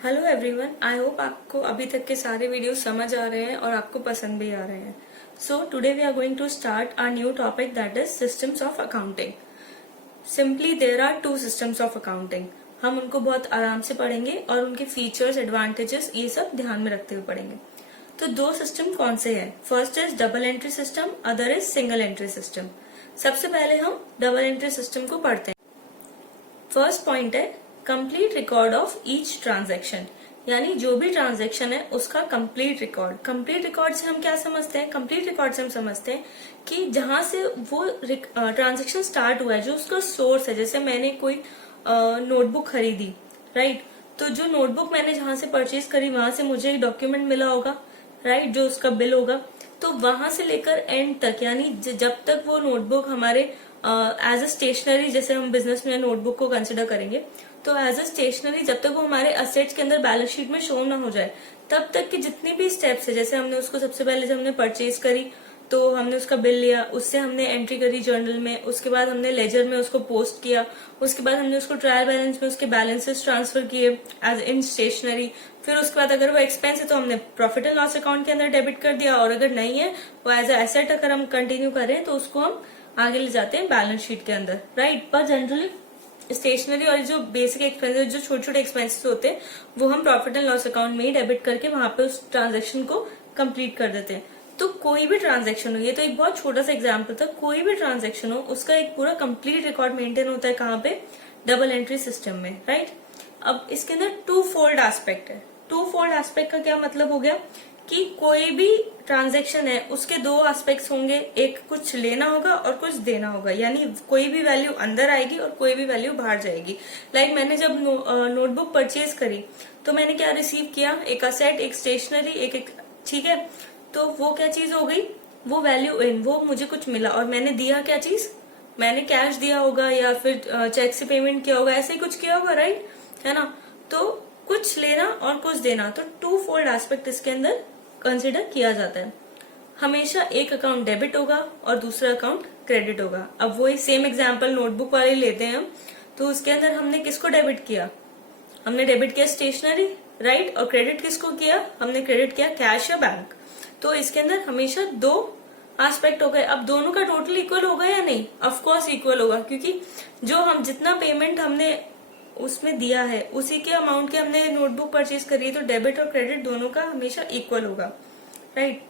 Hello everyone, I hope आपको अभी तक के सारे वीडियोस समझ आ रहे हैं और आपको पसंद भी आ रहे हैं। So today we are going to start our new topic that is systems of accounting. Simply there are two systems of accounting. हम उनको बहुत आराम से पढ़ेंगे और उनके फीचर्स, एडवांटेजेस ये सब ध्यान में रखते हुए पढ़ेंगे। तो दो सिस्टम कौन से हैं? First is double entry system, other is single entry system. सबसे पहले हम डबल एंट्री सिस्टम को पढ़ते हैं। फर्स्ट पॉइंट है complete record of each transaction, यानी जो भी ट्रांजैक्शन है उसका कंप्लीट रिकॉर्ड। कंप्लीट रिकॉर्ड से हम क्या समझते हैं? कंप्लीट रिकॉर्ड से हम समझते हैं कि जहां से वो ट्रांजैक्शन स्टार्ट हुआ है, जो उसका सोर्स है। जैसे मैंने कोई नोटबुक खरीदी, राइट? तो जो नोटबुक मैंने जहां से परचेज करी वहां से मुझे एक डॉक्यूमेंट मिला होगा, राइट, जो उसका बिल होगा। तो वहां से लेकर एंड तक, यानी जब तक वो नोटबुक हमारे एज अ स्टेशनरी, जैसे हम बिजनेस में नोटबुक को कंसिडर करेंगे, तो एज अ स्टेशनरी जब तक वो हमारे असेट्स के अंदर बैलेंस शीट में शो ना हो जाए, तब तक के जितनी भी स्टेप्स है, जैसे हमने उसको सबसे पहले जब हमने परचेज करी तो हमने उसका बिल लिया, उससे हमने एंट्री करी जर्नल में, उसके बाद हमने लेजर में उसको पोस्ट किया, उसके बाद हमने उसको ट्रायल बैलेंस में उसके बैलेंसेस ट्रांसफर किए एज इन स्टेशनरी। फिर उसके बाद अगर वो एक्सपेंस है तो हमने प्रॉफिट एंड लॉस अकाउंट के अंदर डेबिट कर दिया, और अगर नहीं है वो एज अ एसेट अगर हम कंटिन्यू कर रहे हैं तो उसको हम आगे ले जाते हैं बैलेंस शीट के अंदर, राइट? पर जनरली स्टेशनरी और जो बेसिक एक्सपेंसेस, जो छोटे छोटे एक्सपेंसेस होते हैं, वो हम प्रॉफिट एंड लॉस अकाउंट में ही डेबिट करके वहां पे उस ट्रांजेक्शन को कंप्लीट कर देते हैं। तो कोई भी ट्रांजेक्शन हो, ये तो एक बहुत छोटा सा एग्जाम्पल था, कोई भी ट्रांजेक्शन हो उसका एक पूरा कंप्लीट रिकॉर्ड मेंटेन होता है। कहाँ पे? डबल एंट्री सिस्टम में, राइट? अब इसके अंदर टू फोल्ड एस्पेक्ट है। टू फोल्ड एस्पेक्ट का क्या मतलब हो गया कि कोई भी ट्रांजैक्शन है उसके दो एस्पेक्ट्स होंगे, एक कुछ लेना होगा और कुछ देना होगा, यानी कोई भी वैल्यू अंदर आएगी और कोई भी वैल्यू बाहर जाएगी। लाइक मैंने जब नोटबुक परचेज करी तो मैंने क्या रिसीव किया? एक असेट, एक स्टेशनरी, एक ठीक है। तो वो क्या चीज हो गई? वो वैल्यू इन, वो मुझे कुछ मिला, और मैंने दिया क्या चीज? मैंने कैश दिया होगा या फिर चेक से पेमेंट किया होगा, ऐसे ही कुछ किया होगा, राइट? है ना? तो कुछ लेना और कुछ देना, तो टू फोल्ड एस्पेक्ट इसके अंदर कंसिडर किया जाता है। हमेशा एक अकाउंट डेबिट होगा और दूसरा अकाउंट क्रेडिट होगा। अब वही सेम एग्जांपल नोटबुक वाले लेते हैं हम, तो उसके अंदर हमने किसको डेबिट किया? हमने डेबिट किया स्टेशनरी, राइट? और क्रेडिट किसको किया? हमने क्रेडिट किया कैश या बैंक। तो इसके अंदर हमेशा दो एस्पेक्ट हो गए। अब दोनों का टोटल इक्वल होगा या नहीं? ऑफकोर्स इक्वल होगा, क्योंकि जो हम जितना पेमेंट हमने उसमें दिया है उसी के अमाउंट के हमने नोटबुक परचेज करी है, तो डेबिट और क्रेडिट दोनों का हमेशा इक्वल होगा, राइट?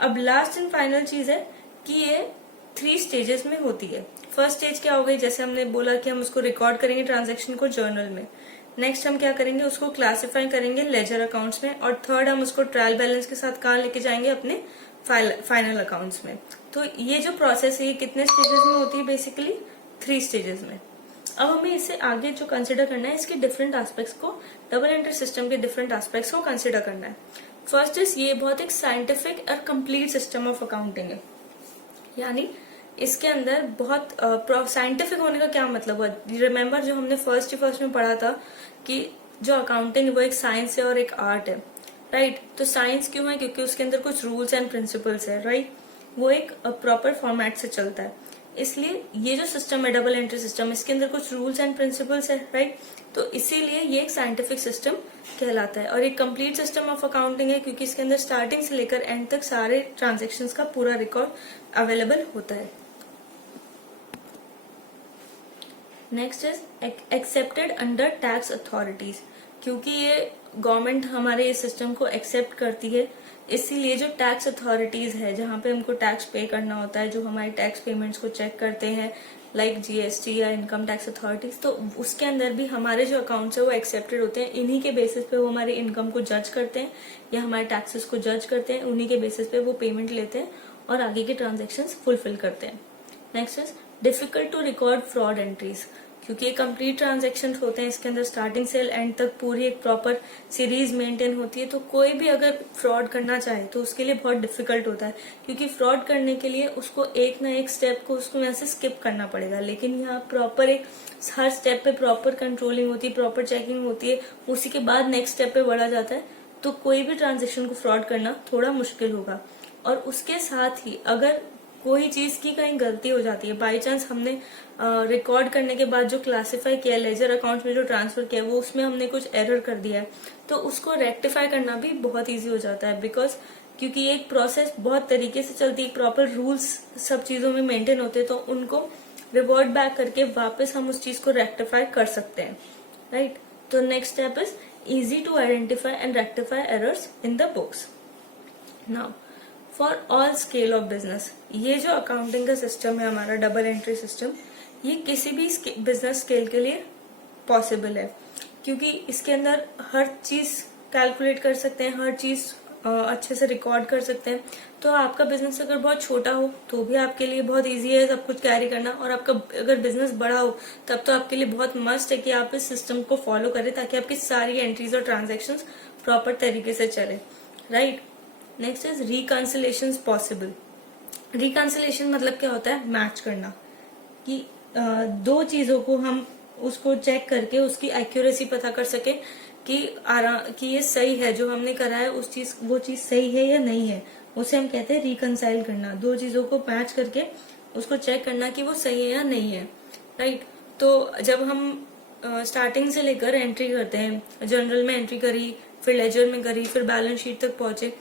अब लास्ट एंड फाइनल चीज है कि ये 3 स्टेजेस में होती है। फर्स्ट स्टेज क्या हो गई? जैसे हमने बोला कि हम उसको रिकॉर्ड करेंगे ट्रांजैक्शन को जर्नल में। नेक्स्ट हम क्या करेंगे? उसको क्लासिफाई करेंगे लेजर अकाउंट्स में। और थर्ड हम उसको ट्रायल बैलेंस के साथ कहाँ लेके जाएंगे? अपने फाइनल अकाउंट्स में। तो ये जो प्रोसेस है ये कितने स्टेजेस में होती है? बेसिकली 3 स्टेजेस में। अब हमें इससे आगे जो कंसिडर करना है, इसके डिफरेंट एस्पेक्ट्स को, डबल एंट्री सिस्टम के डिफरेंट एस्पेक्ट्स को कंसिडर करना है। फर्स्ट इज, ये बहुत एक साइंटिफिक और कंप्लीट सिस्टम ऑफ अकाउंटिंग है, यानी इसके अंदर बहुत साइंटिफिक होने का क्या मतलब हुआ? रिमेम्बर जो हमने फर्स्ट में पढ़ा था कि जो अकाउंटिंग वो एक साइंस है और एक आर्ट है, राइट? तो साइंस क्यों है? क्योंकि उसके अंदर कुछ रूल्स एंड प्रिंसिपल्स है, राइट? वो एक प्रॉपर फॉर्मेट से चलता है। इसलिए ये जो सिस्टम है डबल एंट्री सिस्टम, इसके अंदर कुछ रूल्स एंड प्रिंसिपल्स है, राइट? तो इसीलिए ये एक साइंटिफिक सिस्टम कहलाता है और एक कंप्लीट सिस्टम ऑफ अकाउंटिंग है, क्योंकि इसके अंदर स्टार्टिंग से लेकर एंड तक सारे ट्रांजेक्शन्स का पूरा रिकॉर्ड अवेलेबल होता है। Next is accepted under tax authorities. क्योंकि ये गवर्नमेंट हमारे इस सिस्टम को एक्सेप्ट करती है, इसीलिए जो टैक्स अथॉरिटीज है, जहाँ पे हमको टैक्स पे करना होता है, जो हमारे टैक्स पेमेंट्स को चेक करते हैं, लाइक जीएसटी या इनकम टैक्स अथॉरिटीज, तो उसके अंदर भी हमारे जो अकाउंट्स है वो एक्सेप्टेड होते हैं। इन्हीं के बेसिस पे वो हमारे इनकम को जज करते हैं या हमारे टैक्सेस को जज करते हैं। उन्हीं के बेसिस पे वो पेमेंट लेते हैं और आगे के ट्रांजेक्शन फुलफिल करते हैं। Next is difficult to record fraud entries. क्योंकि ये कंप्लीट ट्रांजेक्शन होते हैं, इसके अंदर स्टार्टिंग से एंड तक पूरी एक प्रॉपर सीरीज मेंटेन होती है, तो कोई भी अगर फ्रॉड करना चाहे तो उसके लिए बहुत डिफिकल्ट होता है, क्योंकि फ्रॉड करने के लिए उसको एक ना एक स्टेप को उसको वैसे स्किप करना पड़ेगा। लेकिन यहाँ प्रॉपर एक हर स्टेप पे प्रॉपर कंट्रोलिंग होती है, प्रॉपर चेकिंग होती है, उसी के बाद नेक्स्ट स्टेप पे बढ़ा जाता है। तो कोई भी ट्रांजेक्शन को फ्रॉड करना थोड़ा मुश्किल होगा। और उसके साथ ही अगर कोई चीज की कहीं गलती हो जाती है, बाई चांस हमने रिकॉर्ड करने के बाद जो क्लासिफाई किया लेजर अकाउंट में जो ट्रांसफर किया वो उसमें हमने कुछ एरर कर दिया है, तो उसको रेक्टिफाई करना भी बहुत ईजी हो जाता है। बिकॉज क्योंकि ये एक प्रोसेस बहुत तरीके से चलती है, प्रॉपर रूल्स सब चीजों में मेंटेन होते हैं, तो उनको रिवर्ट बैक करके वापस हम उस चीज को रेक्टिफाई कर सकते हैं, राइट। तो next step is easy to identify and rectify errors in the books. Now, for all scale of business, ये जो अकाउंटिंग का सिस्टम है हमारा डबल एंट्री सिस्टम, ये किसी भी बिजनेस स्केल के लिए पॉसिबल है, क्योंकि इसके अंदर हर चीज कैलकुलेट कर सकते हैं, हर चीज अच्छे से रिकॉर्ड कर सकते हैं। तो आपका बिजनेस अगर बहुत छोटा हो तो भी आपके लिए बहुत इजी है सब कुछ कैरी करना, और आपका अगर बिजनेस बड़ा हो तब तो आपके लिए बहुत मस्ट है कि आप इस सिस्टम को फॉलो करें ताकि आपकी सारी एंट्रीज और ट्रांजेक्शन्स प्रॉपर तरीके से चले, right. Next is reconciliation possible. Reconciliation मतलब क्या होता है? मैच करना, कि दो चीजों को हम उसको चेक करके उसकी एक्यूरेसी पता कर सके कि ये सही है, जो हमने करा है वो चीज सही है या नहीं है, उसे हम कहते हैं रिकंसाइल करना। दो चीजों को मैच करके उसको चेक करना कि वो सही है या नहीं है, राइट। तो जब हम स्टार्टिंग से लेकर एंट्री करते हैं, जनरल में एंट्री करी, फिर लेजर में करी, फिर बैलेंस शीट तक पहुंचे,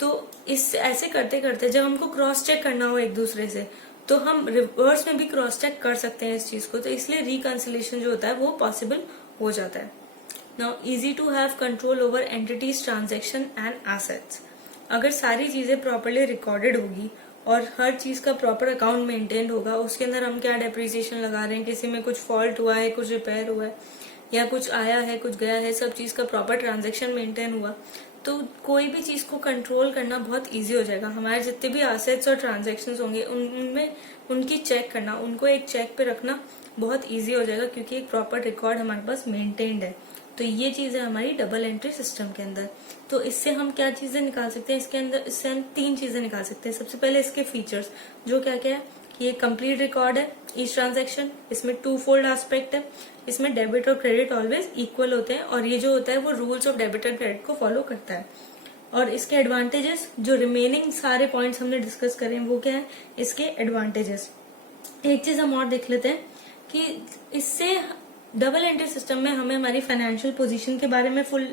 तो इस ऐसे करते करते जब हमको क्रॉस चेक करना हो एक दूसरे से, तो हम रिवर्स में भी क्रॉस चेक कर सकते हैं इस चीज को। तो इसलिए रिकंसिलेशन जो होता है वो पॉसिबल हो जाता है। Now, easy to have control over entities, transaction and assets. अगर सारी चीजें प्रॉपरली रिकॉर्डेड होगी और हर चीज का प्रॉपर अकाउंट मेंटेन होगा, उसके अंदर हम क्या डेप्रिसिएशन लगा रहे हैं, किसी में कुछ फॉल्ट हुआ है, कुछ रिपेयर हुआ है या कुछ आया है, कुछ गया है, सब चीज का प्रॉपर ट्रांजेक्शन मेंटेन हुआ, तो कोई भी चीज को कंट्रोल करना बहुत इजी हो जाएगा। हमारे जितने भी एसेट्स और ट्रांजेक्शन्स होंगे उनमें उनकी चेक करना, उनको एक चेक पे रखना बहुत इजी हो जाएगा, क्योंकि एक प्रॉपर रिकॉर्ड हमारे पास मेंटेन्ड है। तो ये चीज है हमारी डबल एंट्री सिस्टम के अंदर। तो इससे हम क्या चीजें निकाल सकते हैं इसके अंदर? इससे हम 3 चीजें निकाल सकते हैं। सबसे पहले इसके फीचर्स, जो क्या क्या है कि ये कंप्लीट रिकॉर्ड है ईच ट्रांजैक्शन, इसमें 2 फोल्ड एस्पेक्ट है, इसमें डेबिट और क्रेडिट ऑलवेज इक्वल होते हैं, और ये जो होता है वो rules of debit and credit को फॉलो करता है। और इसके एडवांटेजेस, जो रिमेनिंग सारे पॉइंट्स हमने डिस्कस करे हैं वो क्या है इसके एडवांटेजेस। एक चीज हम और देख लेते हैं कि इससे डबल एंट्री सिस्टम में हमें हमारी फाइनेंशियल पोजीशन के बारे में फुल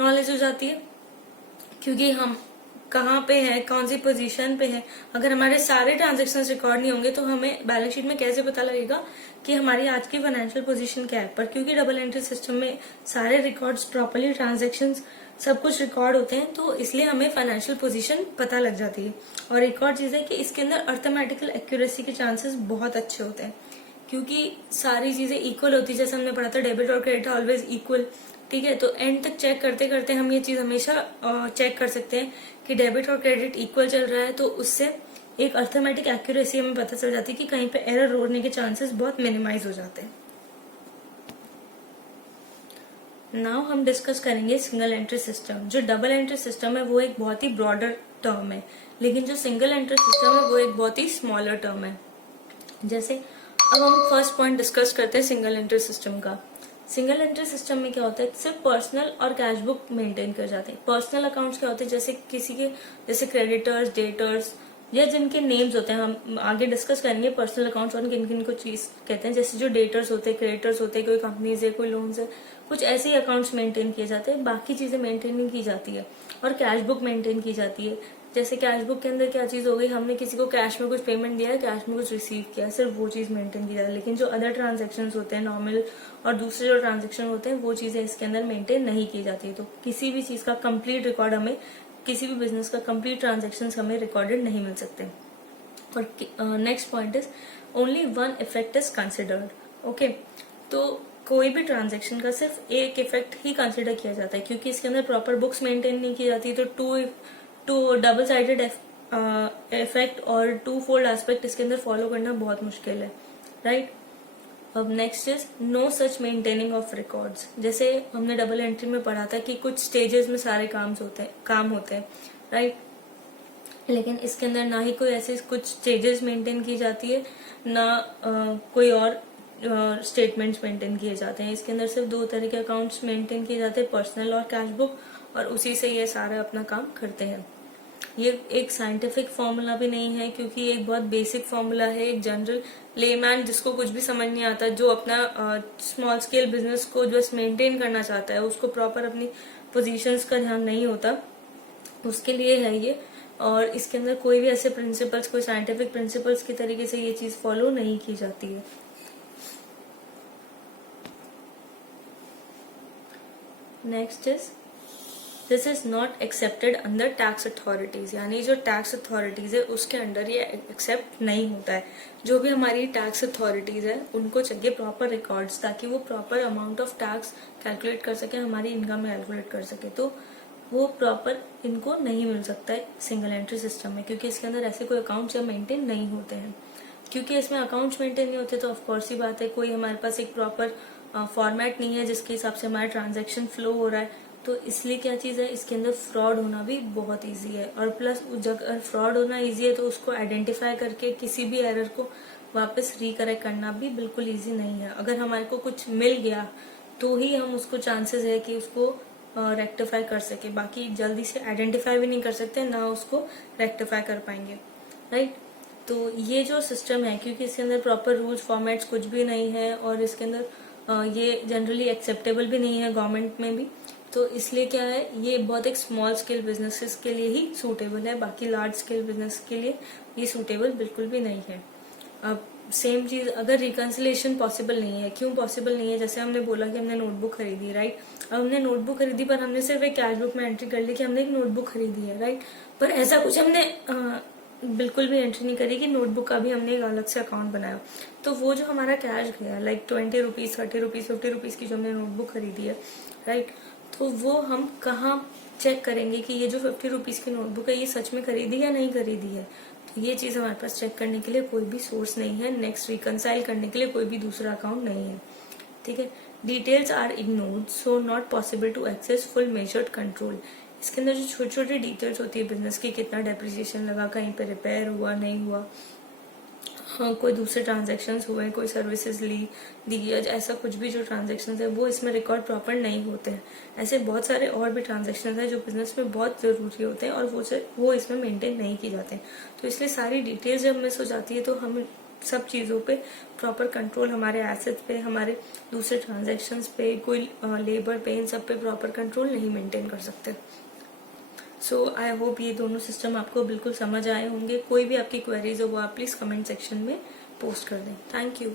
नॉलेज हो जाती है, क्योंकि हम कहाँ पे हैं, कौन सी पोजीशन पे है। अगर हमारे सारे ट्रांजेक्शन्स रिकॉर्ड नहीं होंगे तो हमें बैलेंस शीट में कैसे पता लगेगा कि हमारी आज की फाइनेंशियल पोजीशन क्या है। पर क्योंकि डबल एंट्री सिस्टम में सारे रिकॉर्ड्स प्रॉपरली, ट्रांजेक्शन्स सब कुछ रिकॉर्ड होते हैं, तो इसलिए हमें फाइनेंशियल पोजीशन पता लग जाती है। और एक और चीज है कि इसके अंदर अर्थमेटिकल एक्यूरेसी के चांसेस बहुत अच्छे होते हैं, क्योंकि सारी चीजें इक्वल होती है। जैसे हमने पढ़ा था डेबिट और क्रेडिट ऑलवेज इक्वल, ठीक है। तो एंड तक चेक करते करते हम ये चीज हमेशा चेक कर सकते हैं कि डेबिट और क्रेडिट इक्वल चल रहा है, तो उससे एक अर्थमेटिक एक्यूरेसी हमें पता चल जाती है कि कहीं पे एरर होने के चांसेस बहुत मिनिमाइज हो जाते हैं। नाउ हम डिस्कस करेंगे सिंगल एंट्री सिस्टम। जो डबल एंट्री सिस्टम है वो एक बहुत ही ब्रॉडर टर्म है, लेकिन जो सिंगल एंट्री सिस्टम है वो एक बहुत ही स्मॉलर टर्म है। जैसे अब हम फर्स्ट पॉइंट डिस्कस करते हैं सिंगल एंट्री सिस्टम का। सिंगल एंट्री सिस्टम में क्या होता है, सिर्फ पर्सनल और कैश बुक मेंटेन कर जाते हैं। पर्सनल अकाउंट्स क्या होते हैं, जैसे किसी के जैसे क्रेडिटर्स, डेटर्स या जिनके नेम्स होते हैं, हम आगे डिस्कस करेंगे पर्सनल अकाउंट्स और किन किन को चीज कहते हैं। जैसे जो डेटर्स होते हैं, क्रेडिटर्स होते हैं, कोई कंपनीज है, कोई लोन्स है, कुछ ऐसे ही अकाउंट्स मेंटेन किए जाते हैं, बाकी चीजें मेंटेन नहीं की जाती है। और कैश बुक मेंटेन की जाती है। जैसे कैश बुक के अंदर क्या चीज हो गई, हमने किसी को कैश में कुछ पेमेंट दिया है, कैश में कुछ रिसीव किया है, सिर्फ वो चीज मेंटेन की जाती है। लेकिन जो अदर ट्रांजेक्शन होते हैं नॉर्मल और दूसरे जो ट्रांजेक्शन होते हैं वो चीजें इसके अंदर मेंटेन नहीं की जाती है। तो किसी भी चीज का कंप्लीट रिकॉर्ड हमें, किसी भी बिजनेस का कंप्लीट ट्रांजेक्शन हमें रिकॉर्डेड नहीं मिल सकते। और next point is only one effect is considered. Okay, तो कोई भी ट्रांजेक्शन का सिर्फ एक इफेक्ट ही कंसिडर किया जाता है, क्योंकि इसके अंदर प्रॉपर बुक्स मेंटेन नहीं की जाती। तो टू डबल साइडेड इफेक्ट और 2 फोल्ड एस्पेक्ट इसके अंदर फॉलो करना बहुत मुश्किल है, राइट। अब next is no such maintaining of records. जैसे हमने डबल एंट्री में पढ़ा था कि कुछ स्टेजेस में सारे काम होते हैं, राइट। लेकिन इसके अंदर ना ही कोई ऐसे कुछ स्टेजेस मेंटेन की जाती है, ना कोई और स्टेटमेंट्स मेंटेन किए जाते हैं। इसके अंदर सिर्फ 2 तरह के अकाउंट्स मेंटेन किए जाते हैं, पर्सनल और कैश बुक, और उसी से ये सारा अपना काम करते हैं। ये एक साइंटिफिक फॉर्मूला भी नहीं है, क्योंकि ये एक बहुत बेसिक फॉर्मूला है। एक जनरल लेमैन जिसको कुछ भी समझ नहीं आता, जो अपना स्मॉल स्केल बिजनेस को जो मेंटेन करना चाहता है, उसको प्रॉपर अपनी पोजीशंस का ध्यान नहीं होता, उसके लिए है ये। और इसके अंदर कोई भी ऐसे प्रिंसिपल्स, कोई साइंटिफिक प्रिंसिपल्स की तरीके से ये चीज फॉलो नहीं की जाती है। Next is this is not accepted under tax authorities, यानी जो टैक्स अथॉरिटीज है उसके अंडर ये एक्सेप्ट नहीं होता है। जो भी हमारी टैक्स अथॉरिटीज है उनको चाहिए प्रॉपर रिकॉर्ड्स, ताकि वो proper amount of tax calculate कर सके, हमारी इनकम कैलकुलेट कर सके। तो वो प्रॉपर इनको नहीं मिल सकता है सिंगल एंट्री सिस्टम में, क्योंकि इसके अंदर ऐसे कोई अकाउंट्स या मेंटेन नहीं होते हैं। क्योंकि इसमें अकाउंट्स मेंटेन नहीं होते तो ऑफकोर्स ही बात है, कोई हमारे पास एक प्रॉपर फॉर्मेट नहीं है जिसके हिसाब से हमारा ट्रांजेक्शन फ्लो हो रहा है। तो इसलिए क्या चीज है, इसके अंदर फ्रॉड होना भी बहुत ईजी है। और प्लस अगर फ्रॉड होना ईजी है तो उसको आइडेंटिफाई करके किसी भी एरर को वापस रिकरेक्ट करना भी बिल्कुल ईजी नहीं है। अगर हमारे को कुछ मिल गया तो ही हम उसको चांसेस है कि उसको रेक्टिफाई कर सके, बाकी जल्दी से आइडेंटिफाई भी नहीं कर सकते, ना उसको रेक्टिफाई कर पाएंगे, राइट। तो ये जो सिस्टम है, क्योंकि इसके अंदर प्रॉपर रूल्स फॉर्मेट्स कुछ भी नहीं है, और इसके अंदर ये जनरली एक्सेप्टेबल भी नहीं है गवर्नमेंट में भी, तो इसलिए क्या है, ये बहुत एक स्मॉल स्केल बिजनेसेस के लिए ही सूटेबल है। बाकी लार्ज स्केल बिजनेस के लिए ये सूटेबल बिल्कुल भी नहीं है। अब सेम चीज, अगर रिकंसिलेशन पॉसिबल नहीं है, क्यों पॉसिबल नहीं है, जैसे हमने बोला कि हमने नोटबुक खरीदी, राइट। अब हमने नोटबुक खरीदी पर हमने सिर्फ एक कैश बुक में एंट्री कर ली कि हमने एक नोटबुक खरीदी है, राइट। पर ऐसा कुछ हमने बिल्कुल भी एंट्री नहीं करी कि नोटबुक का भी हमने एक अलग से अकाउंट बनाया। तो वो जो हमारा कैश गया, लाइक 20 रुपीज, 30 रुपीज, 50 रुपीज की जो हमने नोटबुक खरीदी है, राइट, तो वो हम कहाँ चेक करेंगे कि ये जो 50 रुपीज की नोटबुक है ये सच में खरीदी या नहीं खरीदी है। तो ये चीज हमारे पास चेक करने के लिए कोई भी सोर्स नहीं है, नेक्स्ट रिकंसाइल करने के लिए कोई भी दूसरा अकाउंट नहीं है, ठीक है। Details are ignored, so not possible to access full measured control. इसके अंदर जो छोटी छोटी डिटेल्स होती है बिजनेस की, कितना डेप्रिसिएशन लगा, कहीं पे रिपेयर हुआ नहीं हुआ, हाँ, कोई दूसरे ट्रांजेक्शन्स हुए, कोई सर्विसेज दी, या ऐसा कुछ भी जो ट्रांजेक्शन्स है वो इसमें रिकॉर्ड प्रॉपर नहीं होते हैं। ऐसे बहुत सारे और भी ट्रांजेक्शन्स हैं जो बिजनेस में बहुत जरूरी होते हैं और वो इसमें मेंटेन नहीं की जाते हैं। तो इसलिए सारी डिटेल्स जब मिस हो जाती है तो हम सब चीज़ों पे प्रॉपर कंट्रोल, हमारे एसेट्स पे, हमारे दूसरे ट्रांजेक्शन्स पे, कोई लेबर पे, इन सब पे प्रॉपर कंट्रोल नहीं मेंटेन कर सकते। सो आई होप ये दोनों सिस्टम आपको बिल्कुल समझ आए होंगे। कोई भी आपकी क्वेरीज हो वो आप प्लीज कमेंट सेक्शन में पोस्ट कर दें। Thank you.